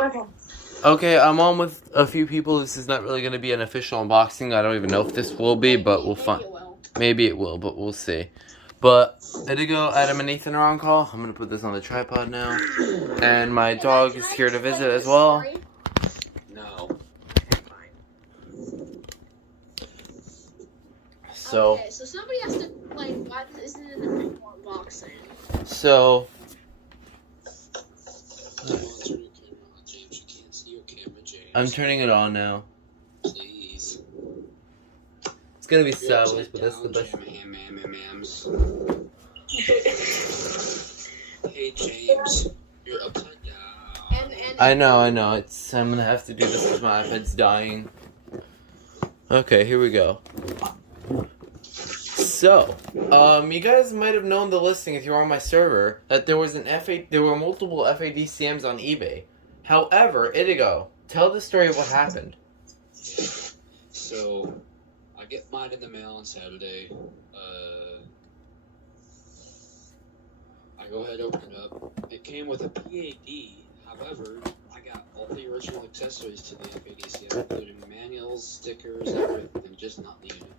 Okay. Okay, I'm on with a few people. This is not really going to be an official unboxing. I don't even know if this will be, but we'll find. Maybe it will, but we'll see. But there you go. Adam and Ethan are on call. I'm going to put this on the tripod now. And my dog is here to visit as well. No. So. Okay, so somebody has to explain why this isn't an official unboxing. So. I'm turning it on now. Please. It's gonna be sideways, but that's the best. Hey James, you're upside down. I know. I'm gonna have to do this because my iPad's dying. Okay, here we go. So, you guys might have known the listing if you were on my server that there was there were multiple FADCMs on eBay. However, Itigo, tell the story of what happened. So, I get mine in the mail on Saturday. I go ahead, open it up. It came with a PAD. However, I got all the original accessories to the FADCM, including manuals, stickers, everything, just not the unit.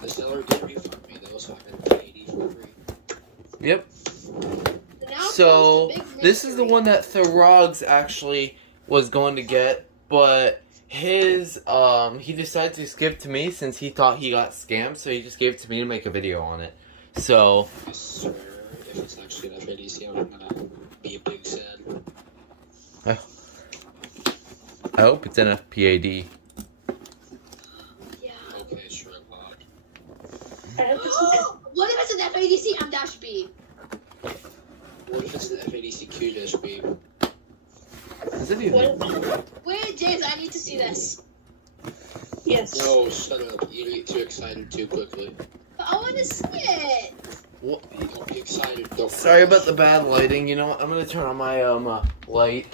The seller did refund me though, so I got the PAD for free. Yep. So, this is the one that Throgs actually was going to get, but his, he decided to give to me since he thought he got scammed, so he just gave it to me to make a video on it. So, I swear, if it's actually an FADCM, I'm gonna be a big sad. I hope it's an FPAD. Yeah. Okay, sure, God. What if it's an FADC M-B? What if it's an FADC-Q-B? Is it even? Wait, James, I need to see this. Yes. No, shut up. You get too excited too quickly. But I want to see it. What? Don't be excited. Don't Sorry about the bad lighting. You know what? I'm gonna turn on my light.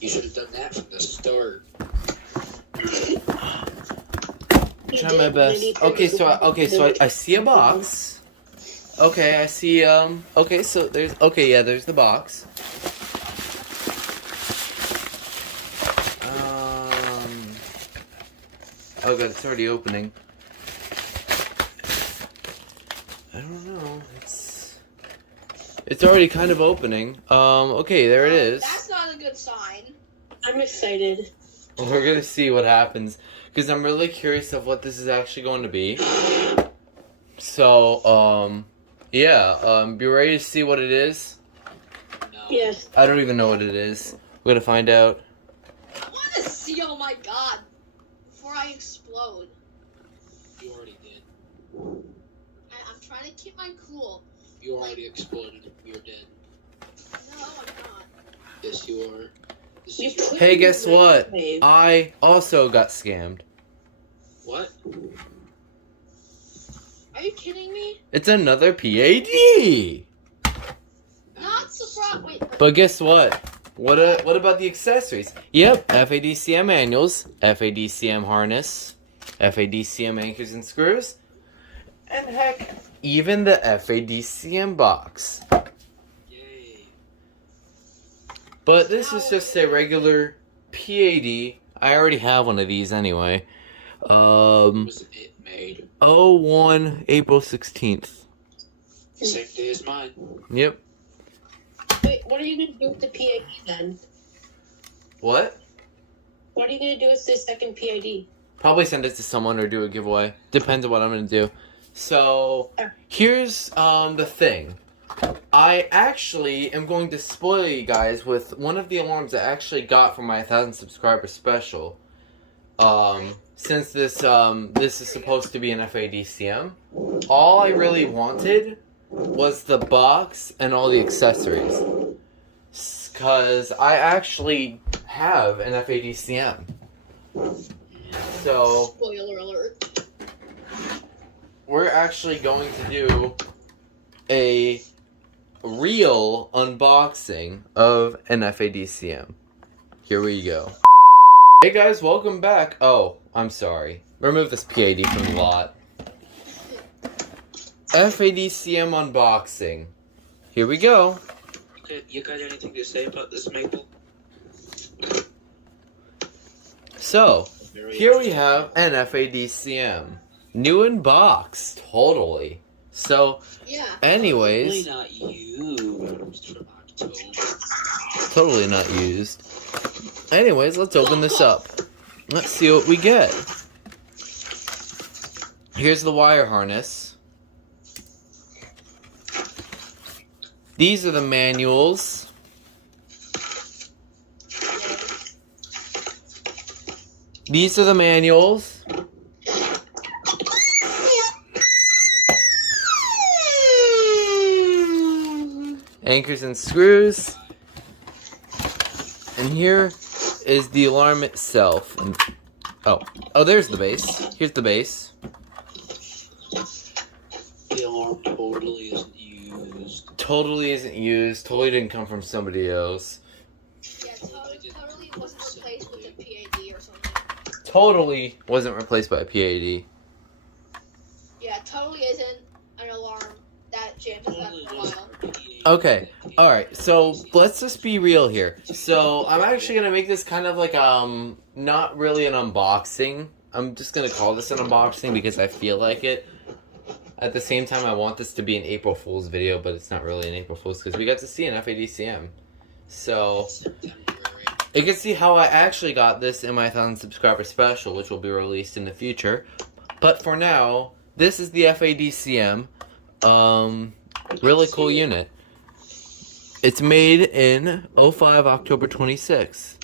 You should have done that from the start. Try my best. Okay, so I see a box. Okay, I see okay, so there's there's the box. Oh god, it's already opening. I don't know. It's already kind of opening. Okay, there it is. That's not a good sign. I'm excited. Well, we're gonna see what happens because I'm really curious of what this is actually going to be. So, yeah, be ready to see what it is. No. Yes. I don't even know what it is. We're gonna find out. I want to see, oh my god, before I explode. You already did. I'm trying to keep mine cool. You already exploded. You're dead. No, I'm not. Yes, you are. This You is your- Hey, guess what? I also got scammed. What? Are you kidding me? It's another PAD. Not surprised. Wait. But guess what? What about the accessories? Yep, FADCM manuals, FADCM harness, FADCM anchors and screws, and heck, even the FADCM box. Yay. But this is just a regular PAD. I already have one of these anyway. Was it made? 01 April 16th. Same day as mine. Yep. Wait, what are you going to do with the PID then? What? What are you going to do with the second PID? Probably send it to someone or do a giveaway. Depends on what I'm gonna do. So, here's the thing. I actually am going to spoil you guys with one of the alarms I actually got for my 1,000 subscriber special. Since this is supposed to be an FADCM, all I really wanted was the box and all the accessories. Cause I actually have an FADCM. So, Spoiler alert. we're actually going to do a real unboxing of an FADCM. Here we go. Hey guys, welcome back. Oh, I'm sorry. Remove this PAD from the lot. FADCM unboxing. Here we go. You got anything to say about this, Maple? So, Very here we have an FADCM. New in box. Totally. So, Yeah. anyways, not used from October. totally not used. Anyways, let's open this up. Let's see what we get. Here's the wire harness. These are the manuals. These are the manuals. Anchors and screws. And here is the alarm itself. And, oh, there's the base. Here's the base. The alarm totally isn't used. Totally isn't used. Totally didn't come from somebody else. Yeah, totally wasn't replaced with a PAD or something. Totally wasn't replaced by a PAD. Yeah, totally isn't an alarm that jams us out for a while. Okay, alright, so let's just be real here. So, I'm actually gonna make this kind of like, not really an unboxing. I'm just gonna call this an unboxing because I feel like it. At the same time, I want this to be an April Fool's video, but it's not really an April Fool's because we got to see an FADCM. So, you can see how I actually got this in my 1,000 subscriber special, which will be released in the future. But for now, this is the FADCM. Really cool unit. It's made in 05 October 26.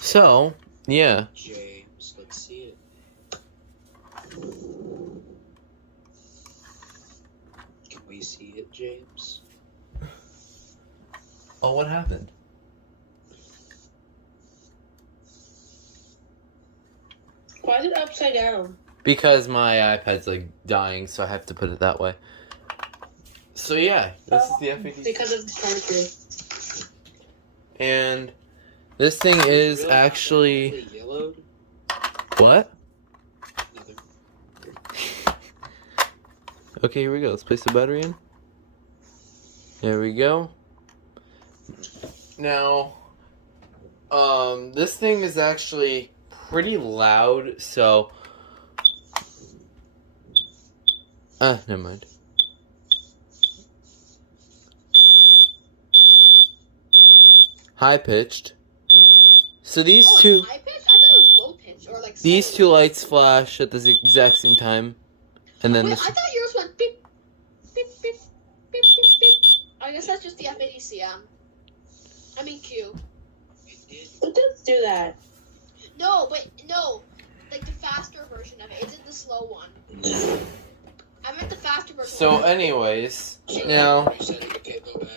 So, yeah. James, let's see it. Can we see it, James? Oh, what happened? Why is it upside down? Because my iPad's like dying, so I have to put it that way. So yeah, this is the FADCM. Because of the charger. And this thing is Really? actually... Really yellowed? What? Nothing. Okay, here we go. Let's place the battery in. There we go. Now, this thing is actually pretty loud, so... never mind. High-pitched. So these Oh, two... it's high pitch? I thought it was low pitch or like. These slow. two lights flash at the exact same time. And then Wait, this... I thought yours went beep, beep, beep, beep, beep, beep. I guess that's just the FADCM. I mean Q. It does do that. No, but no, like the faster version of it. Isn't the slow one? I meant the faster version. So anyways, now... Okay, go back.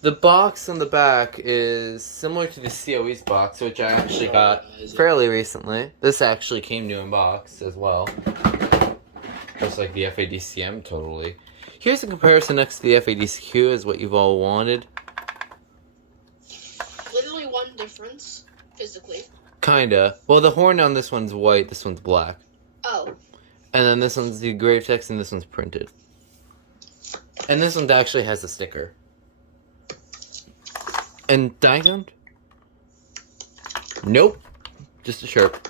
The box on the back is similar to the COE's box, which I actually got fairly recently. This actually came new in box as well. Just like the FADCM, totally. Here's a comparison next to the FADCQ as what you've all wanted. Literally one difference, physically. Kinda. Well, the horn on this one's white, this one's black. Oh. And then this one's the engraved text and this one's printed. And this one actually has a sticker. And dying sound? Nope. Just a chirp.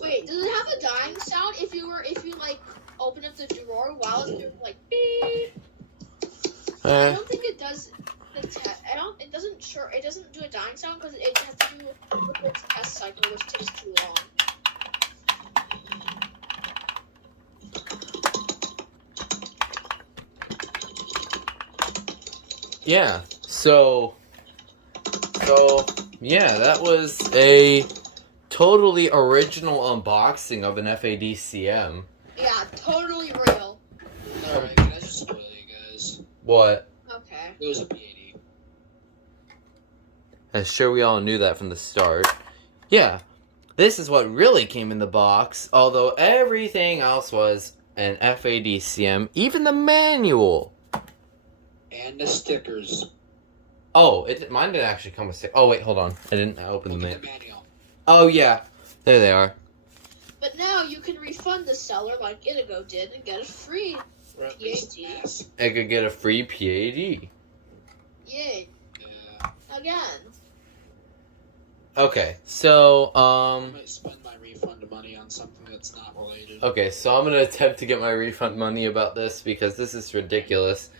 Wait, does it have a dying sound if you like open up the drawer while it's doing like beep? I don't think it does. It doesn't. Sure, it doesn't do a dying sound because it has to do with its test cycle, which takes too long. Yeah, so yeah, that was a totally original unboxing of an FADCM. Yeah, totally real. Alright, can I just spoil you guys? What? Okay. It was a PAD. I'm sure we all knew that from the start. Yeah, this is what really came in the box, although everything else was an FADCM, even the manual. And the stickers. Oh, mine didn't actually come with stickers. Oh, wait, hold on. I didn't open the Look at manual. the manual. Oh, yeah. There they are. But now you can refund the seller like Inigo did and get a free PAD. I could get a free PAD. Yay. Yeah. Again. Okay, so, I might spend my refund money on something that's not related. Okay, so I'm gonna attempt to get my refund money about this because this is ridiculous.